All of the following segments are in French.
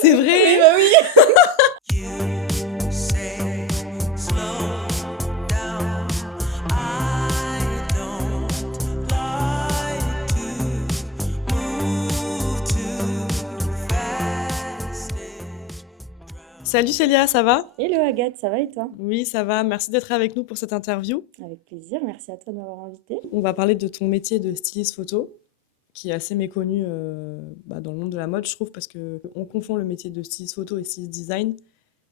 C'est Oui, vrai? bah oui. You say slow down. I don't like to move too fast. Salut Célia, ça va? Hello Agathe, ça va et toi? Oui, ça va. Merci d'être avec nous pour cette interview. Avec plaisir, merci à toi de m'avoir invité. On va parler de ton métier de styliste photo, qui est assez méconnu dans le monde de la mode, je trouve, parce qu'on confond le métier de styliste photo et styliste design.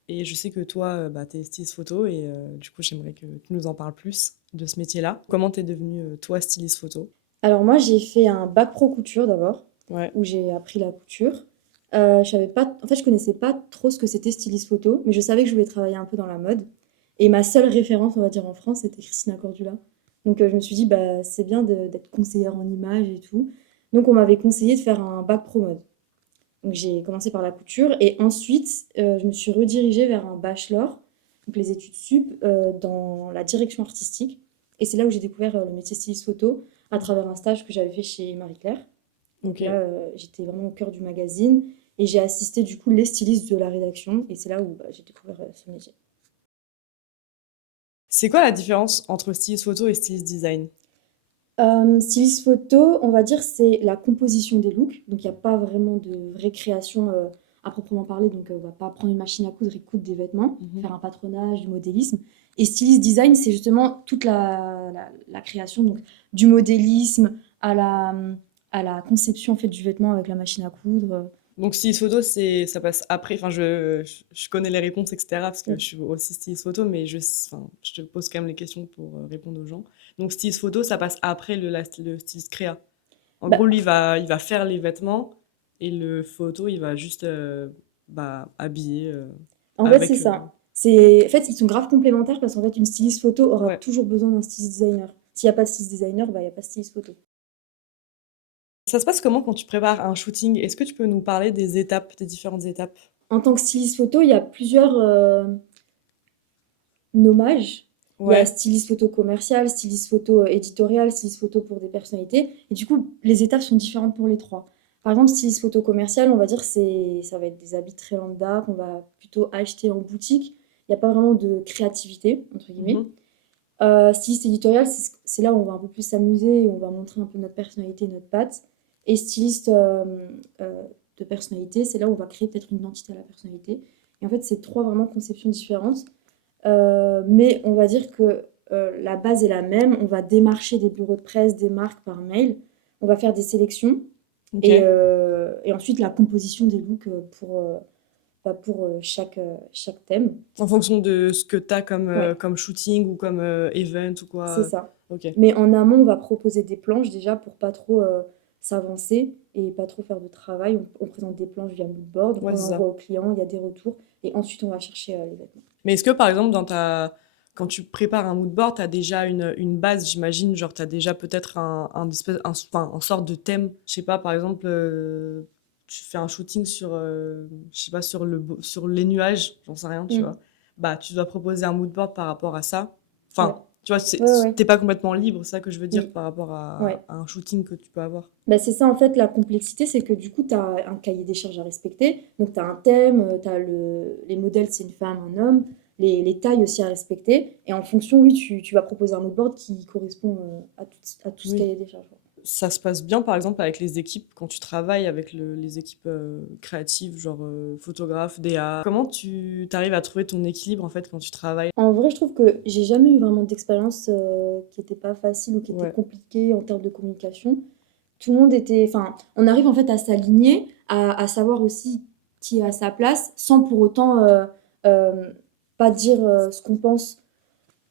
Et je sais que toi, tu es styliste photo et du coup, j'aimerais que tu nous en parles plus de ce métier-là. Comment t'es devenue, toi, styliste photo? Alors moi j'ai fait un bac pro couture d'abord, Ouais, où j'ai appris la couture. Je savais pas, en fait je connaissais pas trop ce que c'était styliste photo, mais je savais que je voulais travailler un peu dans la mode. Et ma seule référence, on va dire en France, c'était Christina Cordula. Donc je me suis dit bah c'est bien d'être conseillère en images et tout. Donc on m'avait conseillé de faire un bac pro mode. Donc j'ai commencé par la couture et ensuite je me suis redirigée vers un bachelor, donc les études sup dans la direction artistique. Et c'est là où j'ai découvert le métier styliste photo à travers un stage que j'avais fait chez Marie-Claire. Donc ok. là j'étais vraiment au cœur du magazine et j'ai assisté du coup les stylistes de la rédaction et c'est là où j'ai découvert ce métier. C'est quoi la différence entre styliste photo et styliste design? Styliste photo, on va dire, c'est la composition des looks. Donc, il n'y a pas vraiment de vraie création à proprement parler. Donc, on va pas prendre une machine à coudre et coudre des vêtements, Mhm. faire un patronage, du modélisme. Et styliste design, c'est justement toute la création, donc du modélisme à la conception en fait, du vêtement avec la machine à coudre. Donc styliste photo, ça passe après. Enfin, je connais les réponses, etc. Parce que Mm. je suis aussi styliste photo, mais je te pose quand même les questions pour répondre aux gens. Donc styliste photo, ça passe après le styliste créa. En gros, Bah, lui, il va faire les vêtements et le photo, il va juste habiller en fait, c'est avec. ça. En fait, ils sont grave complémentaires parce qu'en fait, une styliste photo aura Ouais. toujours besoin d'un styliste designer. S'il n'y a pas de styliste designer, bah, il n'y a pas de styliste photo. Ça se passe comment quand tu prépares un shooting? Est-ce que tu peux nous parler des étapes, des différentes étapes? En tant que styliste photo, il y a plusieurs nommages. Il y a Ouais. styliste photo commercial, styliste photo éditorial, styliste photo pour des personnalités. Et du coup, les étapes sont différentes pour les trois. Par exemple, styliste photo commercial, on va dire ça va être des habits très lambda qu'on va plutôt acheter en boutique. Il n'y a pas vraiment de créativité, entre guillemets. Mhm. Styliste éditorial, c'est là où on va un peu plus s'amuser et on va montrer un peu notre personnalité, notre patte. Et styliste euh, de personnalité, c'est là où on va créer peut-être une identité à la personnalité. Et en fait, c'est trois vraiment conceptions différentes. Mais on va dire que la base est la même. On va démarcher des bureaux de presse, des marques par mail. On va faire des sélections. Ok. Et ensuite, la composition des looks pour chaque thème. En fonction de ce que tu as Ouais, comme shooting ou comme event ou c'est quoi. ça. Ok. Mais en amont, on va proposer des planches déjà pour pas trop s'avancer et pas trop faire de travail. On présente des planches via moodboard, Ouais, on c'est envoie ça. au client, il y a des retours et ensuite on va chercher les vêtements. Mais est-ce que, par exemple, quand tu prépares un mood board, tu as déjà une base, j'imagine, genre tu as déjà peut-être un sorte de thème. Je sais pas, par exemple, tu fais un shooting sur, je sais pas, sur les nuages, j'en sais rien, tu Mm. vois. Bah, tu dois proposer un mood board par rapport à ça. Ouais, Enfin, tu vois, ouais, ouais. t'es pas complètement libre, c'est ça que je veux Mm. dire par rapport Ouais. à un shooting que tu peux avoir. Bah, c'est ça en fait la complexité, c'est que du coup tu as un cahier des charges à respecter, donc tu as un thème, tu as les modèles c'est une femme, un homme, les tailles aussi à respecter, et en fonction, oui, tu vas proposer un moodboard qui correspond à tout ce Oui. cahier des charges. Ça se passe bien, par exemple, avec les équipes, quand tu travailles avec les équipes créatives, genre photographe, DA. Comment tu arrives à trouver ton équilibre, en fait, quand tu travailles? En vrai, je trouve que j'ai jamais eu vraiment d'expérience qui était pas facile ou qui était Ouais. compliquée en termes de communication. Tout le monde était, enfin, on arrive en fait à s'aligner, à savoir aussi qui est à sa place, sans pour autant euh, pas dire ce qu'on pense.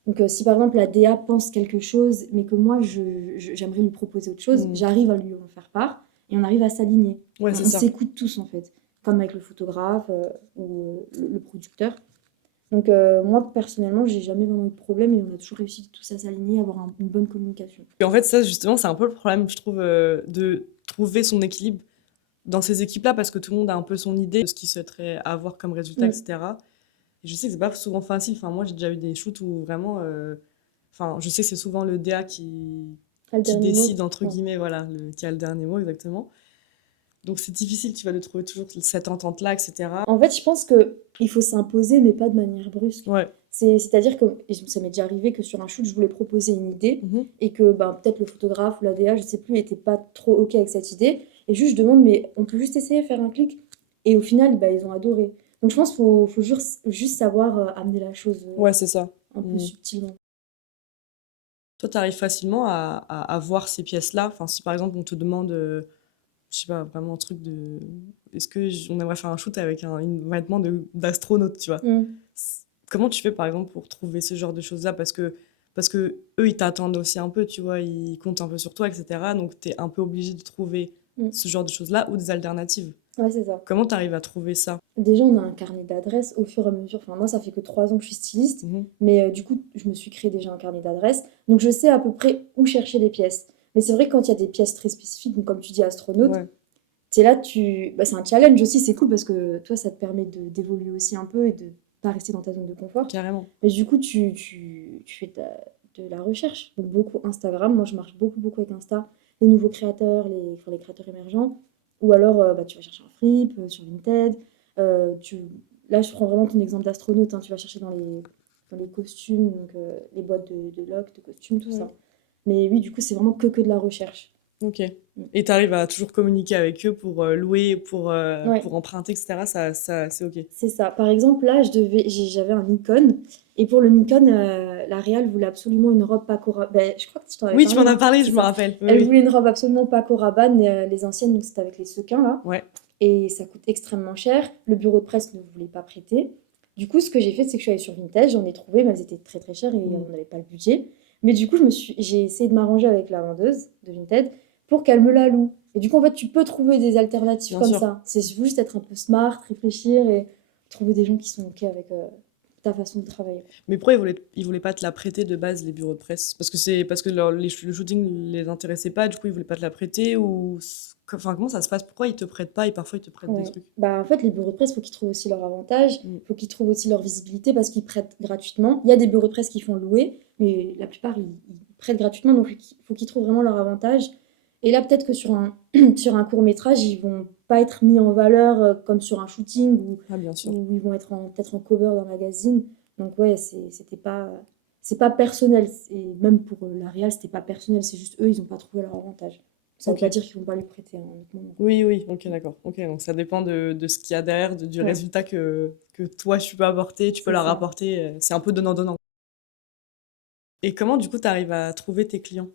Donc, si par exemple la DA pense quelque chose, mais que moi j'aimerais lui proposer autre chose, Hmm. j'arrive à lui en faire part et on arrive à s'aligner. Ouais, On, c'est on ça. s'écoute tous en fait, comme avec le photographe ou le producteur. Donc, moi personnellement, j'ai jamais vraiment eu de problème et on a toujours réussi tous à s'aligner, à avoir une bonne communication. Et en fait, ça, justement, c'est un peu le problème, je trouve, de trouver son équilibre dans ces équipes-là, parce que tout le monde a un peu son idée de ce qu'il souhaiterait avoir comme résultat, Mm. etc. Et je sais que c'est pas souvent facile. Enfin, moi, j'ai déjà eu des shoots où vraiment. Enfin, je sais que c'est souvent le DA Ah, le qui dernier mot. décide, entre Ouais. guillemets, voilà, qui a le dernier mot, exactement. Donc c'est difficile, tu vas de trouver toujours cette entente-là, etc. En fait, je pense qu'il faut s'imposer, mais pas de manière brusque. Ouais. C'est-à-dire que et ça m'est déjà arrivé que sur un shoot, je voulais proposer une idée Mhm. et que peut-être le photographe ou la DA, je sais plus, était pas trop OK avec cette idée. Et juste, je demande, mais on peut juste essayer, faire un clic. Et au final, ils ont adoré. Donc je pense qu'il faut juste savoir amener la chose Ouais, c'est ça. un peu Mhm. subtilement. Toi, tu arrives facilement à voir ces pièces-là. Enfin, si par exemple on te demande, je sais pas, vraiment un truc de. Est-ce on aimerait faire un shoot avec un vêtement d'astronaute, tu vois? Mm. Comment tu fais par exemple pour trouver ce genre de choses-là? Parce que eux, ils t'attendent aussi un peu, tu vois, ils comptent un peu sur toi, etc. Donc tu es un peu obligé de trouver Mm. ce genre de choses-là ou des alternatives. Ouais, c'est ça. Comment tu arrives à trouver ça? Déjà, on a un carnet d'adresses au fur et à mesure. Enfin, moi, ça fait que 3 ans que je suis styliste, Mhm. mais du coup, je me suis créé déjà un carnet d'adresses. Donc, je sais à peu près où chercher les pièces. Mais c'est vrai que quand il y a des pièces très spécifiques, donc comme tu dis, astronaute, Ouais, c'est là, c'est un challenge aussi, c'est cool parce que toi, ça te permet d'évoluer aussi un peu et de pas rester dans ta zone de confort. carrément. Mais du coup, tu fais de la recherche. Donc, beaucoup Instagram. Moi, je marche beaucoup, beaucoup avec Insta. Les nouveaux créateurs, les créateurs émergents. Ou alors, tu vas chercher un flip sur Vinted. Euh, tu... Là, je prends vraiment ton exemple d'astronaute, hein. Tu vas chercher dans les costumes, donc les boîtes de loc, de costumes, tout Ouais. ça. Mais oui, du coup, c'est vraiment que de la recherche. Ok. Et tu arrives à toujours communiquer avec eux pour louer, Ouais. pour emprunter, etc. Ça, c'est ok. C'est ça. Par exemple, là, j'avais un Nikon. Et pour le Nikon, la réal voulait absolument une robe Paco Rabanne. Ben, je crois que tu t'en avais Oui, tu parlé, m'en as hein. parlé, C'est je me ça. rappelle. Oui, Elle oui. voulait une robe absolument Paco Rabanne, les anciennes, donc c'était avec les sequins, là. Ouais. Et ça coûte extrêmement cher. Le bureau de presse ne voulait pas prêter. Du coup, ce que j'ai fait, c'est que je suis allée sur Vinted, j'en ai trouvé, mais elles étaient très très chères et on n'avait pas le budget. Mais du coup, j'ai essayé de m'arranger avec la vendeuse de Vinted pour qu'elle me la loue. Et du coup, en fait, tu peux trouver des alternatives Bien comme sûr. ça. C'est juste être un peu smart, réfléchir et trouver des gens qui sont OK avec ta façon de travailler. Mais pourquoi ils voulaient pas te la prêter de base, les bureaux de presse? Parce que le shooting les intéressait pas, du coup ils voulaient pas te la prêter enfin, comment ça se passe? Pourquoi ils te prêtent pas et parfois ils te prêtent des Ouais. trucs? En fait, les bureaux de presse, il faut qu'ils trouvent aussi leur avantage, Mm. il faut qu'ils trouvent aussi leur visibilité parce qu'ils prêtent gratuitement. Il y a des bureaux de presse qui font louer, mais la plupart, ils prêtent gratuitement, donc il faut qu'ils trouvent vraiment leur avantage. Et là, peut-être que sur un court métrage, ils vont pas être mis en valeur comme sur un shooting Ah, bien sûr. où ils vont être peut-être en cover d'un magazine. Donc ouais, c'est pas personnel. Et même pour la réal, c'était pas personnel, c'est juste eux, ils ont pas trouvé leur avantage. Ça veut Ok. pas dire qu'ils vont pas lui prêter à un autre moment. Oui, oui, ok, d'accord. Ok, donc ça dépend de ce qu'il y a derrière, du Ouais. résultat que toi tu peux apporter, tu peux C'est leur ça. apporter. C'est un peu donnant-donnant. Et comment du coup tu arrives à trouver tes clients?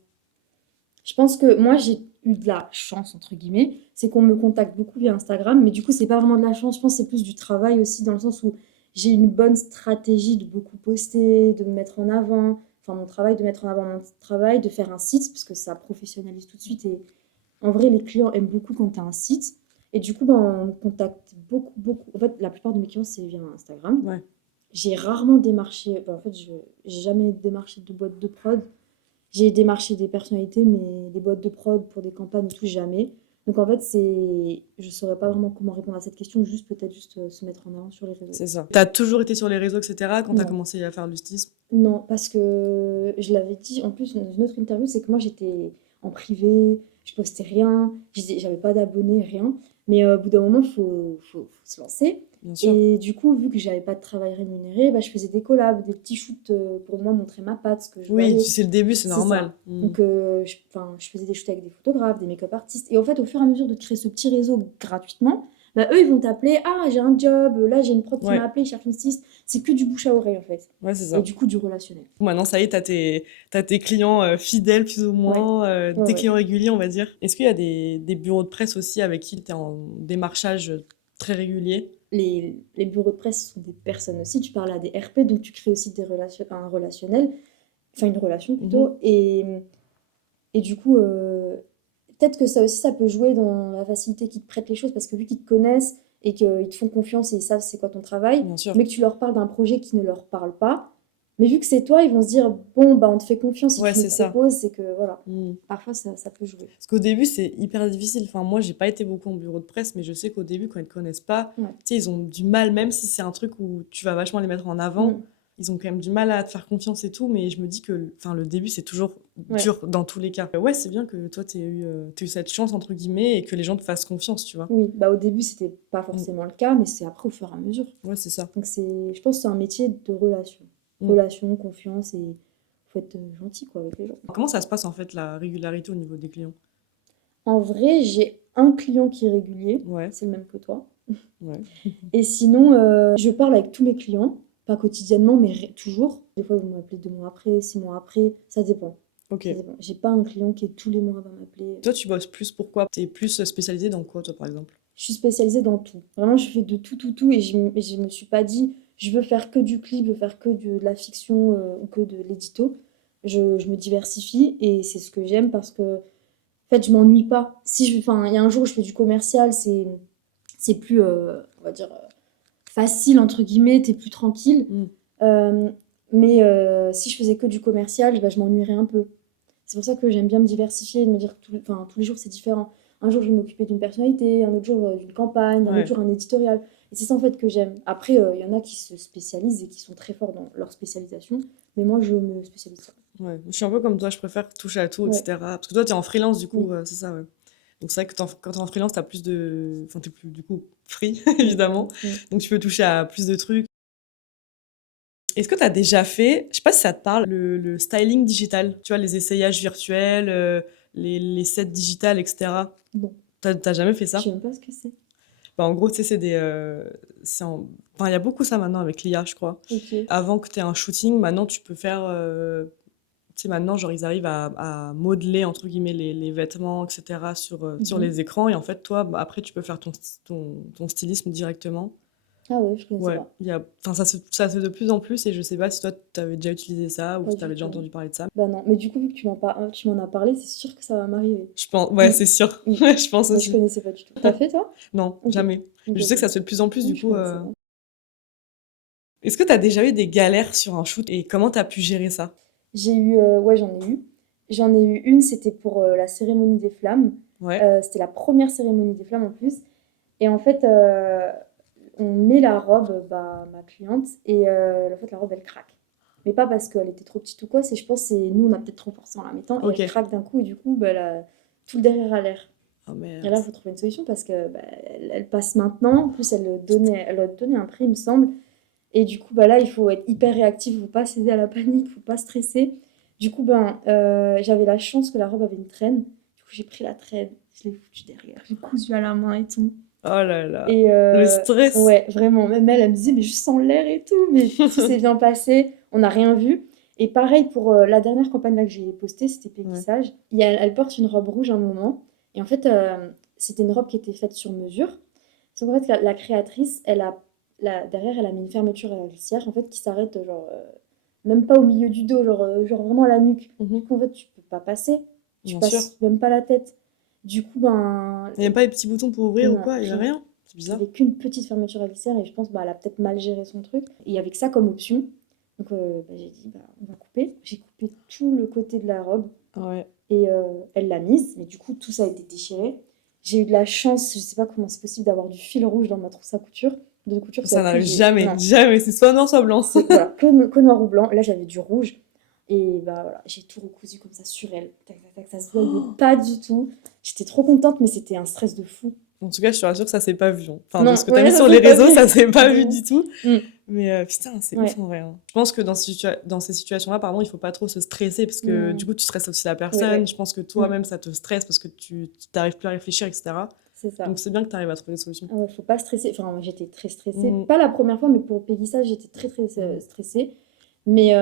Je pense que moi, j'ai eu de la chance, entre guillemets. C'est qu'on me contacte beaucoup via Instagram. Mais du coup, c'est pas vraiment de la chance. Je pense que c'est plus du travail aussi, dans le sens où j'ai une bonne stratégie de beaucoup poster, de me mettre en avant. Enfin, mon travail, de mettre en avant mon travail, de faire un site, parce que ça professionnalise tout de suite. Et en vrai, les clients aiment beaucoup quand tu as un site. Et du coup, on me contacte beaucoup, beaucoup. En fait, la plupart de mes clients, c'est via Instagram. Ouais. J'ai rarement démarché. En fait, j'ai jamais démarché de boîte de prod. J'ai démarché des personnalités, mais des boîtes de prod pour des campagnes et tout, jamais. Donc en fait, je saurais pas vraiment comment répondre à cette question, juste peut-être juste se mettre en avant sur les réseaux. C'est ça. T'as toujours été sur les réseaux, etc. quand t'as Non. commencé à faire du stylisme? Non, parce que je l'avais dit en plus dans une autre interview, c'est que moi j'étais en privé, je postais rien, j'avais pas d'abonnés, rien. Mais au bout d'un moment, faut se lancer. Bien sûr. Et du coup, vu que j'avais pas de travail rémunéré, je faisais des collabs, des petits shoots pour moi montrer ma patte, ce que je Oui, valais. c'est le début, c'est C'est normal. ça. Donc, je faisais des shoots avec des photographes, des make-up artistes. Et en fait, au fur et à mesure de créer ce petit réseau gratuitement, eux, ils vont t'appeler. Ah, j'ai un job, là, j'ai une prod qui Ouais. m'a appelé, je cherche une styliste. C'est que du bouche à oreille, en fait. Ouais, c'est Et ça. du coup, du relationnel. Maintenant, ça y est, t'as tes clients fidèles, plus ou moins, Ouais, tes ouais. clients réguliers, on va dire. Est-ce qu'il y a des bureaux de presse aussi avec qui tu es en démarchage très régulier? Les bureaux de presse sont des personnes aussi. Tu parles à des RP, donc tu crées aussi un relationnel. Enfin, une relation plutôt. Et du coup, peut-être que ça aussi, ça peut jouer dans la facilité qu'ils te prêtent les choses, parce que vu qu'ils te connaissent et qu'ils te font confiance et ils savent c'est quoi ton travail, Bien sûr. mais que tu leur parles d'un projet qui ne leur parle pas, mais vu que c'est toi, ils vont se dire, bon, on te fait confiance, si Ouais, tu nous c'est ça. proposes, c'est que, voilà, Mm. parfois ça peut jouer. Parce qu'au début, c'est hyper difficile. Enfin, moi, j'ai pas été beaucoup en bureau de presse, mais je sais qu'au début, quand ils te connaissent pas, Ouais. tu sais, ils ont du mal, même si c'est un truc où tu vas vachement les mettre en avant. Mm. ils ont quand même du mal à te faire confiance et tout, mais je me dis que enfin, le début, c'est toujours Ouais. dur dans tous les cas. Ouais, c'est bien que toi, t'aies eu cette chance, entre guillemets, et que les gens te fassent confiance, tu vois. Oui, bah au début, c'était pas forcément le cas, mais c'est après au fur et à mesure. Ouais, c'est ça. Donc je pense que c'est un métier de relation. Mm. Relation, confiance et faut être gentil quoi avec les gens. Comment ça se passe, en fait, la régularité au niveau des clients? En vrai, j'ai un client qui est régulier, Ouais, c'est le même que toi. ouais. Et sinon, je parle avec tous mes clients, pas quotidiennement, mais toujours. Des fois, ils vont m'appeler 2 mois après, 6 mois après, ça dépend. Ok. Ça dépend. J'ai pas un client qui tous les mois va m'appeler. Toi, tu bosses plus pourquoi? T'es plus spécialisée dans quoi, toi, par exemple? Je suis spécialisée dans tout. Vraiment, je fais de tout, tout, tout. Et je me suis pas dit, je veux faire que du clip, je veux faire que de la fiction ou que de l'édito. Je me diversifie et c'est ce que j'aime parce que, en fait, je m'ennuie pas. Enfin, il y a un jour où je fais du commercial, c'est plus, on va dire, facile, entre guillemets, t'es plus tranquille. Mm. Mais si je faisais que du commercial, bah, je m'ennuierais un peu. C'est pour ça que j'aime bien me diversifier et me dire que tous les jours c'est différent. Un jour je vais m'occuper d'une personnalité, un autre jour d'une campagne, un Ouais. autre jour un éditorial. Et c'est ça en fait que j'aime. Après, il y en a qui se spécialisent et qui sont très forts dans leur spécialisation. Mais moi je me spécialise pas. Ouais. Je suis un peu comme toi, je préfère toucher à tout, Ouais. etc. Parce que toi, t'es en freelance, du coup, Oui. c'est ça, ouais. Donc c'est vrai que quand t'es en freelance, t'as plus de... Enfin, t'es plus, du coup, free, évidemment. Mm. Donc tu peux toucher à plus de trucs. Est-ce que t'as déjà fait, je sais pas si ça te parle, le styling digital, tu vois, les essayages virtuels, les sets digitales, etc. Bon, T'as jamais fait je ça? sais même pas ce que c'est. Bah, en gros, tu sais, c'est des... Enfin, il y a beaucoup ça maintenant avec l'IA, je crois. Ok. Avant que tu aies un shooting, maintenant, tu peux faire... Tu sais, maintenant, genre, ils arrivent à modeler, entre guillemets, les vêtements, etc., sur Mhm. les écrans. Et en fait, toi, bah, après, tu peux faire ton stylisme directement. Ah ouais, je connaissais Ouais, pas. enfin, ça se fait de plus en plus. Et je sais pas si toi, tu avais déjà utilisé ça ou Pas si tu du avais déjà tout. entendu parler de ça. Bah non, mais du coup, vu que tu m'en as parlé, c'est sûr que ça va m'arriver. Je pense... Ouais, Mm. c'est sûr. Oui. Je pense Mais je aussi. connaissais pas du tout. T'as fait toi? Non, Ok. jamais. Ok, Je sais que ok. ça se fait de plus en plus, Oui, du je coup... connaissais pas. Est-ce que tu as déjà eu des galères sur un shoot et comment tu as pu gérer ça? Ouais, j'en ai eu. J'en ai eu une, c'était pour la cérémonie des flammes. Ouais, C'était la première cérémonie des flammes en plus. Et en fait, on met la robe, bah, ma cliente, et en fait, la robe, elle craque. Mais pas parce qu'elle était trop petite ou quoi, je pense c'est nous, on a peut-être trop forcé en la mettant, et ok. elle craque d'un coup, et du coup, bah, tout le derrière a l'air. Oh Et là, merde. il faut trouver une solution parce que bah, elle passe maintenant. En plus, elle doit donner un prix, il me semble. Et du coup, bah là, il faut être hyper réactif, il ne faut pas céder à la panique, il ne faut pas stresser. Du coup, ben, j'avais la chance que la robe avait une traîne. Du coup, j'ai pris la traîne, je l'ai foutue derrière, j'ai cousu à la main et tout. Oh là là. Et Le stress. ouais, vraiment, même elle me disait, mais je sens l'air et tout, mais tout s'est bien passé, on n'a rien vu. Et pareil pour la dernière campagne là que j'ai postée, c'était Peggy Ouais. Sage. Elle porte une robe rouge à un moment, et en fait, c'était une robe qui était faite sur mesure. Sauf qu'en fait, la créatrice, derrière, elle a mis une fermeture à la glissière, en fait, qui s'arrête, genre, même pas au milieu du dos, genre vraiment à la nuque. Du Mhm. coup, en fait, tu peux pas passer, tu Bien sûr. passes même pas la tête. Du coup, ben, Il n'y a pas les petits boutons pour ouvrir ou non, quoi? Il n'y a rien. rien? C'est Il n'y bizarre. avait qu'une petite fermeture à glissière et je pense bah, elle a peut-être mal géré son truc. Et avec ça comme option, donc bah, j'ai dit bah, on va couper. J'ai coupé tout le côté de la robe Ouais. et elle l'a mise, mais du coup tout ça a été déchiré. J'ai eu de la chance, je sais pas comment c'est possible d'avoir du fil rouge dans ma trousse à couture, de couture parce Ça qu'avec n'arrive lui, jamais. non, Jamais. C'est soit noir, soit blanc. c'est voilà, que noir ou blanc. Là j'avais du rouge et bah voilà, j'ai tout recousu comme ça sur elle. Tac, tac, tac, ça se voyait pas du tout. J'étais trop contente, mais c'était un stress de fou. En tout cas, je suis sûre que ça s'est pas vu, hein. Enfin, de Non, ce que tu as ouais, mis ça sur s'est les pas réseaux, vu. ça s'est pas De vu ouf. du tout. Mm. Mais putain, c'est Ouais. ouf en vrai, hein. Je pense que dans ces situations-là, pardon, il faut pas trop se stresser parce que Mm. du coup, tu stresses aussi la Oui, personne. ouais. Je pense que Mm. toi-même, ça te stresse parce que tu t'arrives plus à réfléchir, etc. C'est ça. Donc c'est bien que tu arrives à trouver des solutions. Ah ouais, faut pas stresser. Enfin, moi, j'étais très stressée. Mm. Pas la première fois, mais pour Peggy, ça, j'étais très, très stressée. Mais,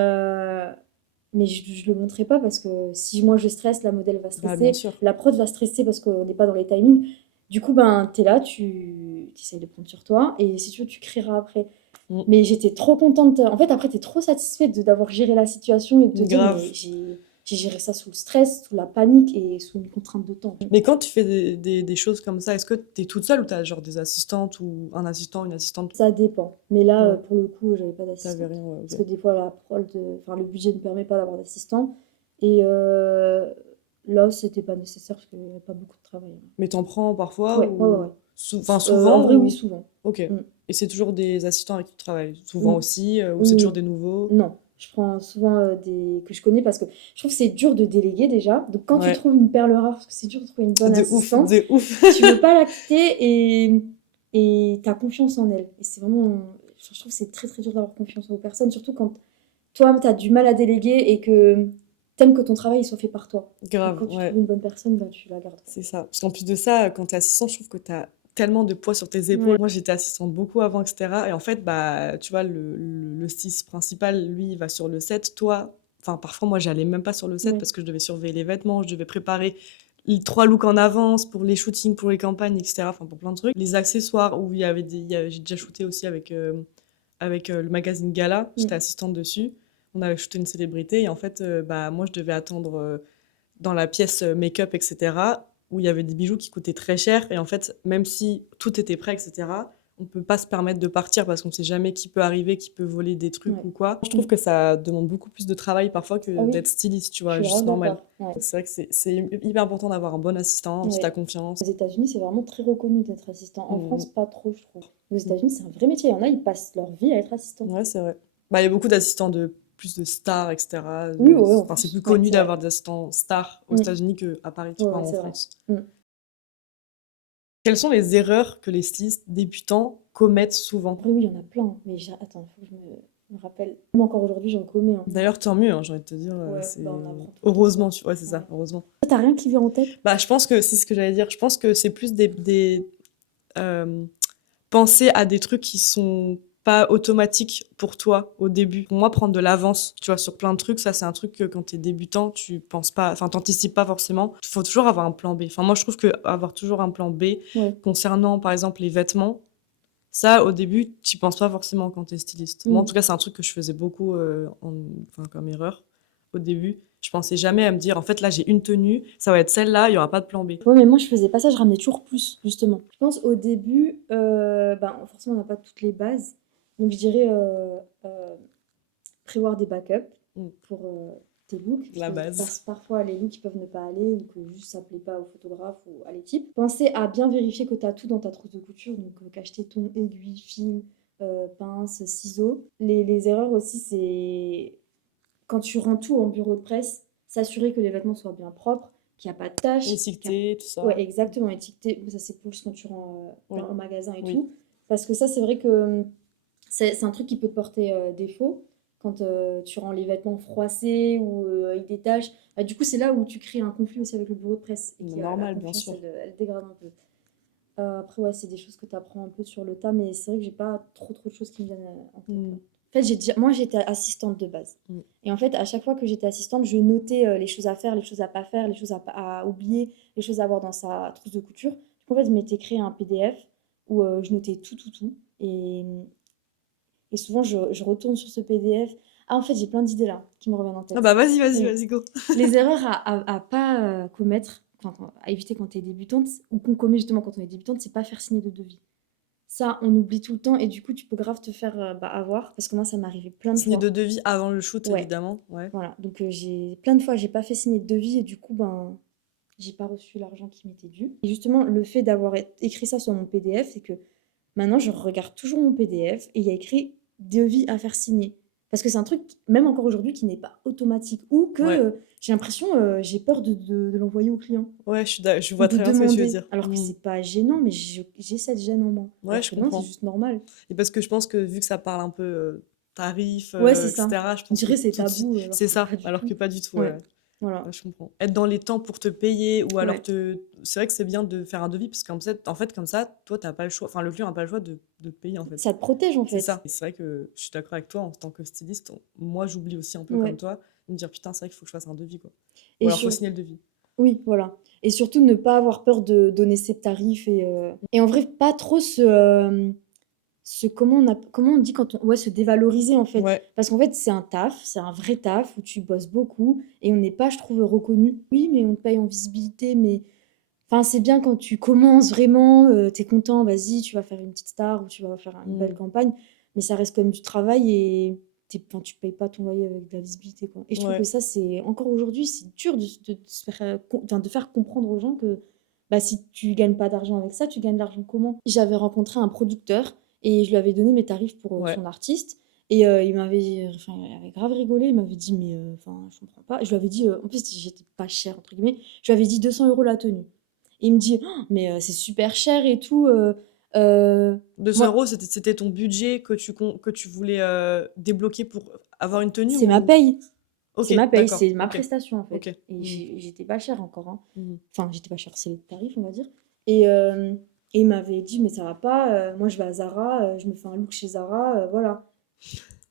mais je le montrais pas parce que si moi je stresse, la modèle va Bah, bien stresser, sûr. la prod va stresser parce qu'on n'est pas dans les timings. Du coup, ben, t'es là, tu essayes de prendre sur toi et si tu veux, tu crieras après. Mm. Mais j'étais trop contente. En fait, après, t'es trop satisfaite d'avoir géré la situation et de te dire, Grave. mais j'ai géré ça sous le stress, sous la panique et sous une contrainte de temps. Mais quand tu fais des choses comme ça, est-ce que tu es toute seule ou tu as genre des assistantes ou un assistant, une assistante? Ça dépend. Mais là, Ouais. pour le coup, j'avais pas T'avais d'assistant. rien, ouais, Parce ok. que des fois, enfin, le budget ne permet pas d'avoir d'assistant. Et là, c'était pas nécessaire parce qu'il n'y avait pas beaucoup de travail. Mais t'en prends parfois Ouais, ouais, ou... ouais. Enfin, En souvent vrai, oui, ou... souvent. Ok. Mm. Et c'est toujours des assistants avec qui tu travailles? Souvent Oui, aussi? Ou oui, c'est toujours oui. des nouveaux? Non, je prends souvent des que je connais parce que je trouve que c'est dur de déléguer déjà. Donc quand tu Ouais. trouves une perle rare, parce que c'est dur de trouver une bonne De ouf, assistante, de ouf. tu veux pas la quitter et t'as confiance en elle. Et c'est vraiment, je trouve que c'est très très dur d'avoir confiance aux personnes, surtout quand toi t'as du mal à déléguer et que t'aimes que ton travail il soit fait par toi. Donc Grave, quand tu trouves ouais. une bonne personne, ben, tu la gardes, quoi. C'est ça. Parce qu'en plus de ça, quand t'es assistant, je trouve que t'as tellement de poids sur tes épaules. Ouais. Moi, j'étais assistante beaucoup avant, etc. Et en fait, bah, tu vois, le styliste principal, lui, il va sur le set. Toi, enfin, parfois, moi, j'allais même pas sur le set Ouais. parce que je devais surveiller les vêtements, je devais préparer les 3 looks en avance pour les shootings, pour les campagnes, etc. Enfin, pour plein de trucs. Les accessoires, où il y avait j'ai déjà shooté aussi avec le magazine Gala. J'étais Mm. assistante dessus. On avait shooté une célébrité. Et en fait, bah, moi, je devais attendre dans la pièce make-up, etc., où il y avait des bijoux qui coûtaient très cher. Et en fait, même si tout était prêt, etc., on peut pas se permettre de partir parce qu'on sait jamais qui peut arriver, qui peut voler des trucs Ouais. ou quoi. Je trouve que ça demande beaucoup plus de travail parfois Ah que oui, d'être styliste, tu je vois, suis juste grave normal. d'accord. Ouais. C'est vrai que c'est hyper important d'avoir un bon assistant, si t'as Ouais. confiance. Aux États-Unis, c'est vraiment très reconnu d'être assistant. En France, Mm, pas trop, je trouve. Aux mm. États-Unis, c'est un vrai métier. Il y en a, ils passent leur vie à être assistant. Ouais, c'est vrai. Bah, il y a beaucoup d'assistants plus de stars, etc. Oui, ouais, en Enfin, c'est plus. plus Ouais, connu c'est vrai. d'avoir des assistants stars aux Mm. États-Unis qu'à Paris, tu Ouais, vois, ouais, en c'est vrai. France. Mm. Quelles sont les erreurs que les stylistes débutants commettent souvent? Après, oui, il y en a plein. Mais attends, faut que me rappelle. Même encore aujourd'hui, j'en commets, hein. D'ailleurs, tant mieux, hein, j'ai envie de te dire. Ouais, C'est... bah, on apprend tout le temps, Heureusement, quoi. ouais, c'est ça, Ouais. heureusement. Toi, t'as rien qui vient en tête? Bah, je pense que c'est ce que j'allais dire. Je pense que c'est plus euh, penser à des trucs qui sont pas automatiques pour toi au début. Pour moi, prendre de l'avance, tu vois, sur plein de trucs, ça, c'est un truc que quand t'es débutant, tu penses pas, enfin, t'anticipes pas forcément. Il faut toujours avoir un plan B. Enfin, moi, je trouve que avoir toujours un plan B Ouais. concernant, par exemple, les vêtements, ça, au début, tu penses pas forcément quand t'es styliste. Moi, en Mm. tout cas, c'est un truc que je faisais beaucoup enfin, comme erreur au début. Je pensais jamais à me dire, en fait, là, j'ai une tenue, ça va être celle-là, il y aura pas de plan B. Ouais, mais moi, je faisais pas ça, je ramenais toujours plus, justement. Je pense au début, ben, forcément, on n'a pas toutes les bases. Donc, je dirais prévoir des backups Mm. pour tes looks. La Parce que base. parfois, les looks ils peuvent ne pas aller ou que juste ça plaît pas au photographe ou à l'équipe. Pensez à bien vérifier que tu as tout dans ta trousse de couture. Donc, cacheter ton aiguille, fil, pince, ciseaux. Les erreurs aussi, c'est quand tu rends tout en bureau de presse, s'assurer que les vêtements soient bien propres, qu'il n'y a pas de taches. Étiqueté, tout ça. Ouais, exactement, étiqueté. Ça, c'est plus quand tu rends Oui. en magasin et Oui. tout. Parce que ça, c'est vrai que c'est un truc qui peut te porter défaut quand tu rends les vêtements froissés ou avec des taches. Bah, du coup, c'est là où tu crées un conflit aussi avec le bureau de presse et que la Normal, bien confiance, sûr. elle dégrade un peu. Après, ouais, c'est des choses que tu apprends un peu sur le tas, mais c'est vrai que j'ai pas trop de choses qui me viennent en tête, Mm. là. En fait, moi, j'étais assistante de base. Mm. Et en fait, à chaque fois que j'étais assistante, je notais les choses à faire, les choses à pas faire, les choses à oublier, les choses à avoir dans sa trousse de couture. Du coup, en fait, je m'étais créé un PDF où je notais tout. Et souvent, je retourne sur ce PDF. Ah, en fait, j'ai plein d'idées là qui me reviennent en Ah tête. bah vas-y, Oui. vas-y, go. Les erreurs à pas commettre, à éviter quand tu es débutante, ou qu'on commet justement quand on est débutante, c'est pas faire signer de devis. Ça, on oublie tout le temps et du coup, tu peux grave te faire avoir. Parce que moi, ça m'arrivait plein de Signer fois. de devis avant le shoot, Ouais. évidemment. Ouais. Voilà. Donc, j'ai plein de fois, j'ai pas fait signer de devis et du coup, ben, j'ai pas reçu l'argent qui m'était dû. Et justement, le fait d'avoir écrit ça sur mon PDF, c'est que maintenant, je regarde toujours mon PDF et il y a écrit devis à faire signer. Parce que c'est un truc, même encore aujourd'hui, qui n'est pas automatique. Ou que Ouais. j'ai l'impression, j'ai peur de l'envoyer au client. Ouais, je Ou vois de très bien ce que tu veux demander. dire. Alors que Mm. c'est pas gênant, mais j'ai cette gêne en moi. Ouais, Alors je que non, c'est comprends. juste normal. Et parce que je pense que vu que ça parle un peu tarifs, Ouais, c'est etc., ça. je On pense que dirait c'est tout de suite, tabou, alors c'est que ça, pas du alors tout. que pas du tout, Ouais. ouais. Voilà. Ouais, je comprends. Être dans les temps pour te payer ou alors Ouais. c'est vrai que c'est bien de faire un devis parce qu'en fait, comme ça, toi, t'as pas le choix, enfin, le client n'a pas le choix de te payer, en fait. Ça te protège en C'est fait. ça. Et c'est vrai que je suis d'accord avec toi, en tant que styliste, moi, j'oublie aussi un peu Ouais. comme toi, de me dire, putain, c'est vrai qu'il faut que je fasse un devis, quoi. Ou Et alors, faut signer le devis. Oui, voilà. Et surtout ne pas avoir peur de donner ses tarifs et en vrai pas trop comment on dit quand on ouais se dévaloriser en fait. Ouais, Parce qu'en fait c'est un taf, c'est un vrai taf où tu bosses beaucoup et on n'est pas je trouve reconnu. Oui, mais on te paye en visibilité mais enfin c'est bien quand tu commences vraiment tu es content, vas-y, tu vas faire une petite star ou tu vas faire une belle Mm. campagne, mais ça reste quand même du travail et enfin, tu payes pas ton loyer avec de la visibilité quoi. Et je trouve que Ouais. ça c'est encore aujourd'hui c'est dur de se faire de faire comprendre aux gens que bah, si tu gagnes pas d'argent avec ça, tu gagnes de l'argent comment? J'avais rencontré un producteur et je lui avais donné mes tarifs pour Ouais. son artiste. Et il avait grave rigolé. Il m'avait dit, mais enfin, je comprends pas. Je lui avais dit, en plus, j'étais pas chère, entre guillemets. Je lui avais dit 200 € la tenue. Et il me dit, oh, mais c'est super cher et tout. 200 Moi, euros, c'était ton budget que tu voulais débloquer pour avoir une tenue c'est ma ou... paye. Ok, C'est ma paye, d'accord, c'est ma ok, prestation en fait. ok. Et j'étais pas chère encore, hein. Mhm. Enfin, j'étais pas chère, c'est les tarifs, on va dire. Et, il m'avait dit, mais ça va pas, moi je vais à Zara, je me fais un look chez Zara, voilà.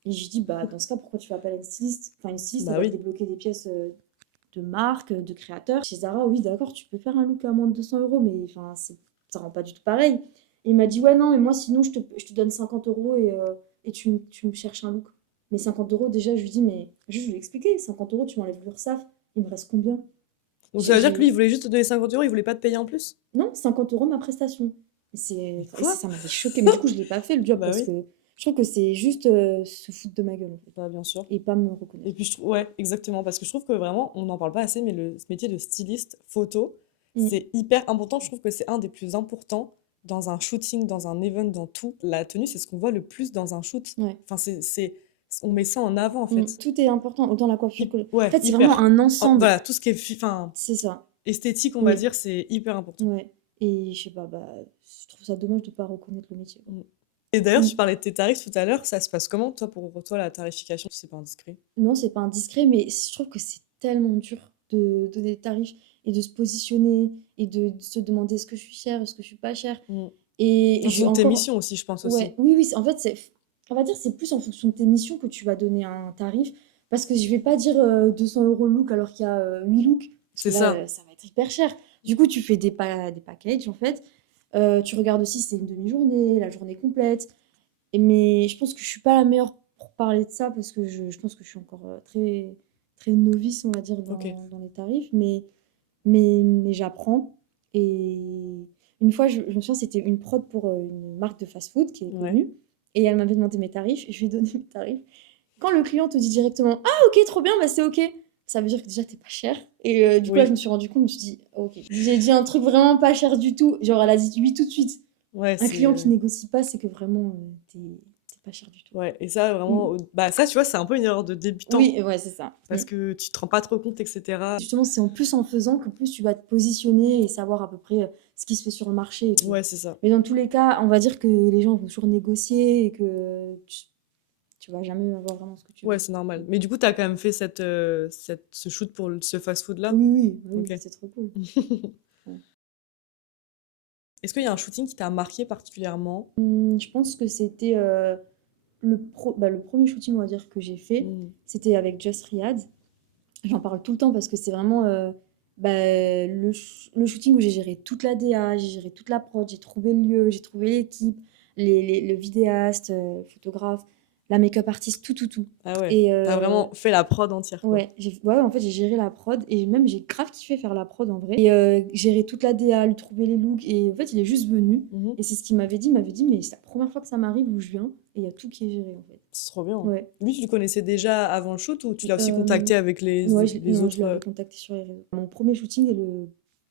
Et je lui dis, bah dans ce cas, pourquoi tu vas pas aller à une styliste? Enfin, une styliste, Bah elle va te oui. débloquer des pièces de marque, de créateur. Chez Zara, oui, d'accord, tu peux faire un look à moins de 200 €, mais enfin, ça rend pas du tout pareil. Et il m'a dit, ouais, non, mais moi sinon, je te donne 50 € et tu me cherches un look. Mais 50 € déjà, je lui dis, mais juste, je lui ai expliqué, 50 €, tu m'enlèves l'URSSAF, il me reste combien? Donc ça veut dire que lui, J'ai... il voulait juste te donner 50 euros, il voulait pas te payer en plus? Non, 50 € ma prestation. Mais Et quoi? ça m'avait choqué. Mais du coup, je l'ai pas fait le job Bah parce oui, que je trouve que c'est juste se foutre de ma gueule en fait, bah bien sûr. et pas me Et reconnaître. puis, ouais, exactement, parce que je trouve que vraiment, on n'en parle pas assez, mais ce métier de styliste photo, Mm. c'est hyper important. Je trouve que c'est un des plus importants dans un shooting, dans un event, dans tout. La tenue, c'est ce qu'on voit le plus dans un shoot. Ouais. Enfin, on met ça en avant, en fait. Tout est important, autant la coiffure que... En Ouais, fait, c'est vraiment hyper. un ensemble. Voilà, tout ce qui est enfin, C'est ça. esthétique, on va Oui. dire, c'est hyper important. Ouais. Et je sais pas, bah, je trouve ça dommage de pas reconnaître le métier. Mm. Et d'ailleurs, Mm. tu parlais de tes tarifs tout à l'heure, ça se passe comment, toi, pour toi, la tarification, si c'est pas indiscret? Non, c'est pas indiscret, mais je trouve que c'est tellement dur de donner des tarifs et de se positionner et de se demander est-ce que je suis chère, est-ce que je suis pas chère. Mm. Et En je fonction de tes encore... missions aussi, je pense aussi. Ouais, oui, en fait, on va dire c'est plus en fonction de tes missions que tu vas donner un tarif. Parce que je vais pas dire 200 € le look alors qu'il y a 8 looks. Parce C'est que là, ça. ça va être hyper cher. Du coup, tu fais des packages en fait. Tu regardes aussi si c'est une demi-journée, la journée complète. Mais je pense que je suis pas la meilleure pour parler de ça parce que je pense que je suis encore très, très novice, on va dire, Ok. dans les tarifs. Mais j'apprends. Et une fois, je me souviens, c'était une prod pour une marque de fast-food qui est Ouais. connue. Et elle m'avait demandé mes tarifs. Et je lui ai donné mes tarifs. Quand le client te dit directement ah, ok, trop bien, bah c'est ok, ça veut dire que déjà t'es pas cher. Et du coup, là, Oui. je me suis rendu compte, je me suis dit ok. J'ai dit un truc vraiment pas cher du tout. Genre, elle a dit oui tout de suite. Ouais, Un client c'est... qui négocie pas, c'est que vraiment t'es pas cher du tout. Ouais, et ça, vraiment... Bah ça, tu vois, c'est un peu une erreur de débutant. Oui, ouais, c'est ça. Parce que tu te rends pas trop compte, etc. Justement, c'est en plus en faisant que plus tu vas te positionner et savoir à peu près ce qui se fait sur le marché et tout. Ouais, c'est ça. Mais dans tous les cas, on va dire que les gens vont toujours négocier et que tu vas jamais avoir vraiment ce que tu veux. Ouais, c'est normal. Mais du coup, t'as quand même fait ce shoot pour ce fast-food-là? Oui, Ok. c'est trop cool. Est-ce qu'il y a un shooting qui t'a marqué particulièrement? Je pense que c'était le premier shooting, on va dire, que j'ai fait. C'était avec Just Riyad. J'en parle tout le temps parce que c'est vraiment le shooting où j'ai géré toute la DA, j'ai géré toute la prod, j'ai trouvé le lieu, j'ai trouvé l'équipe, le vidéaste, photographe, la make-up artiste, tout. Ah ouais, Et t'as vraiment fait la prod entière, quoi. ouais, en fait, j'ai géré la prod et même j'ai grave kiffé faire la prod en vrai. Et gérer toute la DA, lui trouver les looks. Et en fait, il est juste venu. Mhm. Et c'est ce qu'il m'avait dit. Il m'avait dit, mais c'est la première fois que ça m'arrive où je viens et il y a tout qui est géré en fait. C'est trop bien. Ouais. Lui, tu le connaissais déjà avant le shoot ou tu l'as aussi contacté avec les Ouais, les non, autres je l'avais contacté sur les réseaux. Mon premier shooting est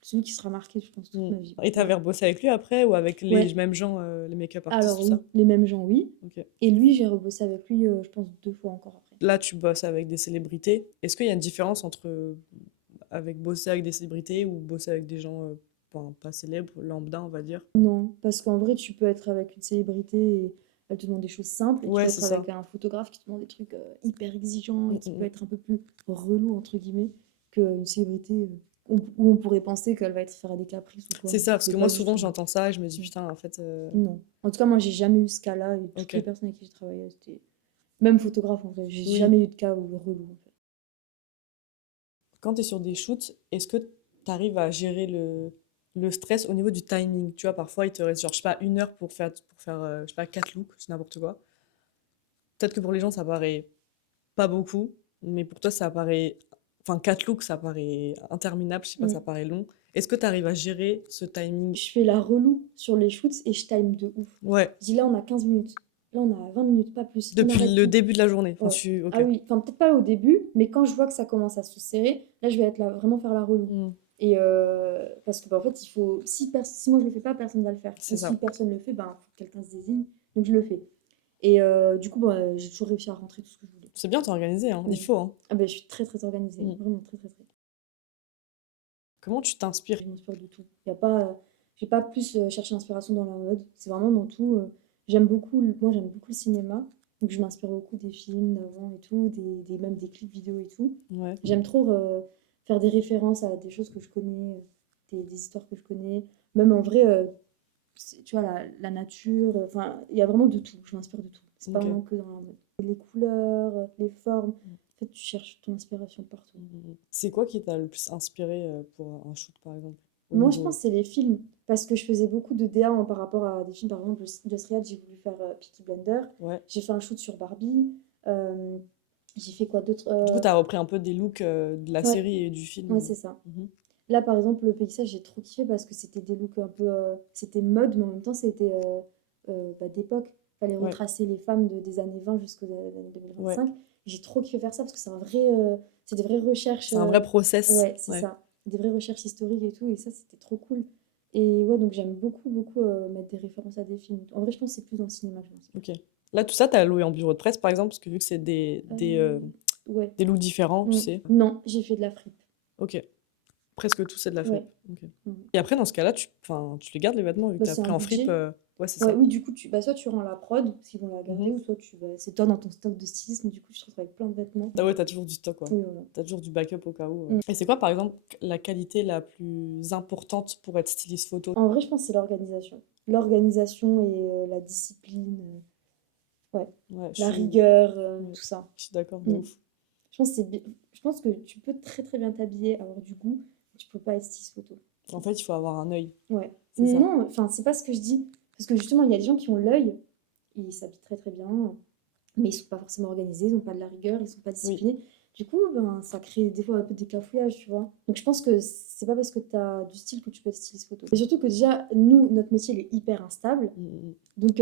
celui qui sera marqué, je pense, toute ma vie. Et t'avais rebossé avec lui après ou avec les Ouais. mêmes gens, les make-up artistes, Alors tout oui, ça? les mêmes gens, oui. Ok. Et lui, j'ai rebossé avec lui, je pense, 2 fois encore après. Là, tu bosses avec des célébrités. Est-ce qu'il y a une différence entre avec bosser avec des célébrités ou bosser avec des gens pas célèbres, lambda, on va dire? Non, parce qu'en vrai, tu peux être avec une célébrité et elle te demande des choses simples. Et Ouais, tu peux c'est être ça. avec un photographe qui te demande des trucs hyper exigeants et qui Mm. peut être un peu plus relou, entre guillemets, qu'une célébrité où on pourrait penser qu'elle va être faire des caprices ou quoi. C'est ça, parce Mais que pas moi, du souvent, tout. j'entends ça et je me dis, putain, en fait... Non. En tout cas, moi, j'ai jamais eu ce cas-là. Et toutes Ok. les personnes avec qui j'ai travaillé, c'était... Même photographe, en vrai. J'ai Oui. jamais eu de cas où relou, en fait. Quand tu es sur des shoots, est-ce que tu arrives à gérer le stress au niveau du timing? Tu vois, parfois, il te reste, genre, je sais pas, 1 heure pour faire je sais pas, 4 looks, c'est n'importe quoi. Peut-être que pour les gens, ça paraît pas beaucoup, mais pour toi, ça paraît... Enfin, 4 looks, ça paraît interminable, je sais pas, ça paraît long. Est-ce que tu arrives à gérer ce timing? Je fais la relou sur les shoots et je time de ouf. Ouais, Je dis là, on a 15 minutes. Là, on a 20 minutes, pas plus. On depuis arrête le tout. début de la journée. Enfin, Ouais. ok. Ah oui, enfin peut-être pas au début, mais quand je vois que ça commence à se serrer, là je vais être là, vraiment faire la relou. Et parce que en fait, il faut si moi je le fais pas, personne va le faire. C'est Et ça. si personne le fait, ben faut que quelqu'un se désigne. Donc je le fais. Et du coup, j'ai toujours réussi à rentrer tout ce que je voulais. C'est bien, t'es organisée, hein. Il Oui. faut, hein. Ah ben, je suis très très organisée, Mm. vraiment très très très. Comment tu t'inspires? Je m'inspire de tout. Y a pas, j'ai pas plus cherché l'inspiration dans la mode. C'est vraiment dans tout. Moi j'aime beaucoup le cinéma, donc je m'inspire beaucoup des films d'avant et tout, même des clips vidéo et tout. Ouais. J'aime trop faire des références à des choses que je connais, des histoires que je connais. Même en vrai, tu vois, la nature, enfin, il y a vraiment de tout. Je m'inspire de tout. C'est pas Ok. vraiment que dans la mode. Les couleurs, les formes. En fait, tu cherches ton inspiration partout. C'est quoi qui t'a le plus inspiré pour un shoot, par exemple? Au Moi, je niveau- pense que c'est les films. Parce que je faisais beaucoup de DA par rapport à des films. Par exemple, Just Riyad, j'ai voulu faire Peaky Blender. Ouais. J'ai fait un shoot sur Barbie. Euh, j'ai fait quoi d'autre Du coup, t'as repris un peu des looks de la Ouais. série et du film. Ouais, c'est ça. Mhm. Là, par exemple, le paysage, j'ai trop kiffé parce que c'était des looks un peu. C'était mode, mais en même temps, c'était d'époque. Il fallait Ouais. retracer les femmes des années 20 jusqu'aux années 2025. J'ai trop kiffé faire ça parce que c'est des vraies recherches. C'est un vrai process. Ouais, c'est ça. Des vraies recherches historiques et tout. Et ça, c'était trop cool. Et ouais, donc j'aime beaucoup, beaucoup mettre des références à des films. En vrai, je pense que c'est plus dans le cinéma que je m'inspire. Ok. Là, tout ça, t'as loué en bureau de presse, par exemple, parce que vu que c'est Ouais. des looks différents, tu Mm. sais. Non, j'ai fait de la fripe. Ok. Presque tout, c'est de la fripe. Ouais. Ok. Mm. Et après, dans ce cas-là, tu les gardes les vêtements, vu que Bah, t'as c'est pris un en fripe. budget. Ouais, c'est Ouais, ça. oui, du coup, soit tu rends la prod, parce qu'ils vont la garder, Mhm. ou soit c'est toi dans ton stock de stylisme, du coup, tu te retrouves avec plein de vêtements. Ah ouais, t'as toujours du stock, quoi. Oui, voilà. T'as toujours du backup au cas où. Mm. Et c'est quoi, par exemple, la qualité la plus importante pour être styliste photo? En vrai, je pense que c'est l'organisation. L'organisation et la discipline, Ouais, la rigueur, tout ça. je suis d'accord, de Mm. ouf. Je pense que tu peux très très bien t'habiller, avoir du goût, mais tu peux pas être styliste photo. En fait, il faut avoir un œil. Ouais. C'est ça. Non, enfin, c'est pas ce que je dis. Parce que justement, il y a des gens qui ont l'œil, ils s'habillent très très bien, mais ils sont pas forcément organisés, ils ont pas de la rigueur, ils sont pas disciplinés. Du coup, ça crée des fois un peu des cafouillages, tu vois. Donc je pense que c'est pas parce que tu as du style que tu peux être styliste photo. Et surtout que déjà, nous, notre métier, il est hyper instable. Donc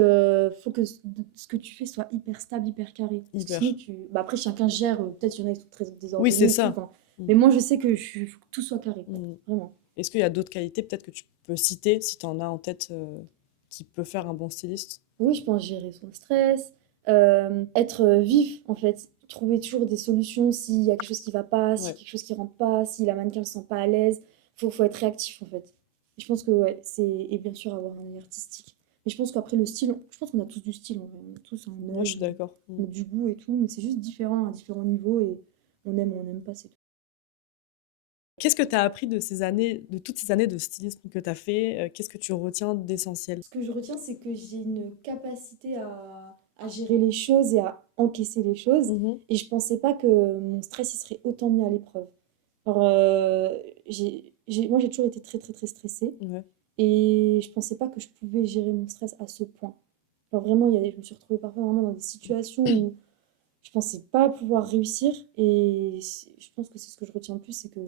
faut que ce que tu fais soit hyper stable, hyper carré. Parce que Hyper. sinon, après, chacun gère, peut-être il y en a qui sont très désordonnés. Oui, c'est et ça. tout, enfin. Mais moi, je sais que faut que tout soit carré, quoi. Vraiment. Est-ce qu'il y a d'autres qualités peut-être que tu peux citer, si tu en as en tête, qui peut faire un bon styliste? Oui, je pense gérer son stress, être vif en fait, trouver toujours des solutions s'il y a quelque chose qui va pas, s'il y a quelque chose qui rentre pas, si la mannequin ne se sent pas à l'aise. Faut être réactif en fait. Et je pense que ouais, et bien sûr avoir un œil artistique. Mais je pense qu'après le style, je pense qu'on a tous du style en vrai. On a tous un Moi, je suis œil, d'accord. on a du goût et tout, mais c'est juste différent à différents niveaux et on aime ou on n'aime pas, c'est tout. Qu'est-ce que tu as appris de toutes ces années de stylisme que tu as fait? Qu'est-ce que tu retiens d'essentiel? Ce que je retiens, c'est que j'ai une capacité à gérer les choses et à encaisser les choses. Et je pensais pas que mon stress il serait autant mis à l'épreuve. Alors, moi, j'ai toujours été très, très, très stressée. Ouais. Et je pensais pas que je pouvais gérer mon stress à ce point. Alors, vraiment, je me suis retrouvée parfois vraiment dans des situations où je pensais pas pouvoir réussir. Et je pense que c'est ce que je retiens le plus, c'est que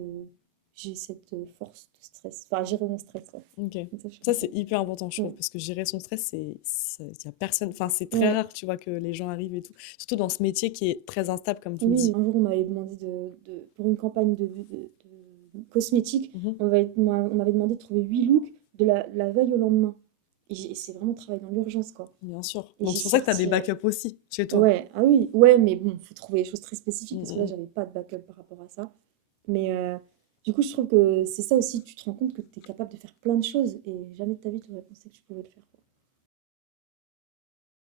j'ai cette force de stress. Enfin, gérer mon stress, quoi. Ok. Donc ça, je Ça, trouve c'est hyper important, je trouve, Ouais. parce que gérer son stress, y a personne. Enfin, c'est très Ouais. rare, tu vois, que les gens arrivent et tout. Surtout dans ce métier qui est très instable, comme tu le Oui, dis. un jour, on m'avait demandé pour une campagne de cosmétiques, on m'avait demandé de trouver 8 looks de la veille au lendemain. Et c'est vraiment travailler dans l'urgence, quoi. Bien sûr. Et Donc, j'ai c'est pour ça que tu as des sorti, backups aussi chez toi. Ouais, ah oui, ouais, mais bon, faut trouver des choses très spécifiques parce que là, Mhm. j'avais pas de backup par rapport à ça. Mais du coup, je trouve que c'est ça aussi, tu te rends compte que tu es capable de faire plein de choses et jamais de ta vie, tu aurais pensé que tu pouvais le faire, quoi.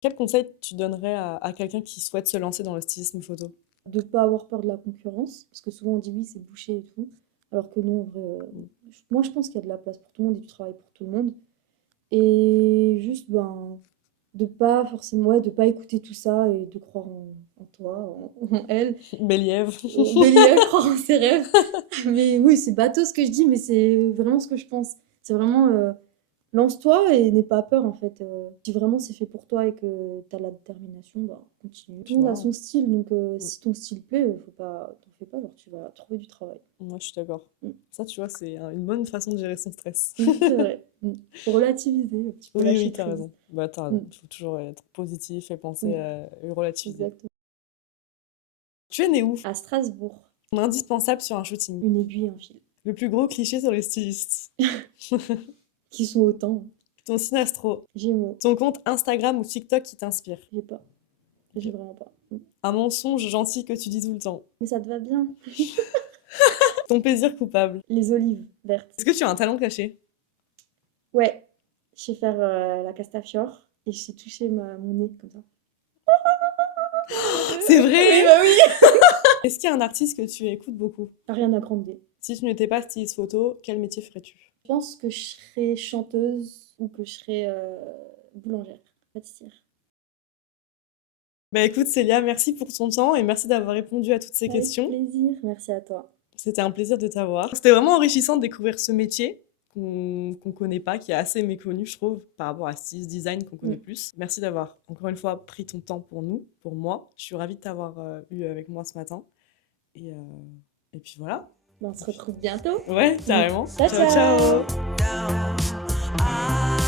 Quel conseil tu donnerais à quelqu'un qui souhaite se lancer dans le stylisme photo? De pas avoir peur de la concurrence, parce que souvent on dit oui, c'est bouché et tout, alors que non, en vrai, moi je pense qu'il y a de la place pour tout le monde et du travail pour tout le monde. Et juste, de pas forcément, ouais, de pas écouter tout ça et de croire en toi, en elle, Bélièvre. au bélier, croire en ses rêves. Mais oui, c'est bateau ce que je dis, mais c'est vraiment ce que je pense. C'est vraiment, lance-toi et n'aie pas peur en fait. Si vraiment c'est fait pour toi et que tu as la détermination, continue. Tout le monde a son style, donc si ton style plaît, t'en fais pas, genre tu vas trouver du travail. Moi, je suis d'accord. Mm. Ça, tu vois, c'est une bonne façon de gérer son stress. C'est vrai. Faut relativiser un petit peu, Oui, lâcher oui, t'as prise. raison. Bah, t'as raison. Il faut toujours être positif et penser et relativiser. Exactement. Tu es né où? À Strasbourg, Indispensable sur un shooting. une aiguille, un fil. Le plus gros cliché sur les stylistes. Qui sont autant. Ton signe astro. Gémeaux. Ton compte Instagram ou TikTok qui t'inspire. J'ai pas. J'ai vraiment pas. Un mensonge gentil que tu dis tout le temps. Mais ça te va bien. Ton plaisir coupable. Les olives vertes. Est-ce que tu as un talent caché? Ouais. Je sais faire la castafiore et je sais toucher mon nez comme ça. C'est vrai? Oui, bah oui. Est-ce qu'il y a un artiste que tu écoutes beaucoup? Ariana Grande. Si tu n'étais pas styliste photo, quel métier ferais-tu? Je pense que je serais chanteuse ou que je serais boulangère, pâtissière. Bah écoute Célia, merci pour ton temps et merci d'avoir répondu à toutes ces Avec questions. plaisir. Merci à toi. C'était un plaisir de t'avoir. C'était vraiment enrichissant de découvrir ce métier qu'on connaît pas, qui est assez méconnu, je trouve, par rapport à stylist design qu'on connaît plus. Merci d'avoir, encore une fois, pris ton temps pour nous, pour moi. Je suis ravie de t'avoir eu avec moi ce matin. Et puis voilà. Ben, on se retrouve bientôt. Ouais, carrément. Ciao, Ciao, ciao. ciao. down. I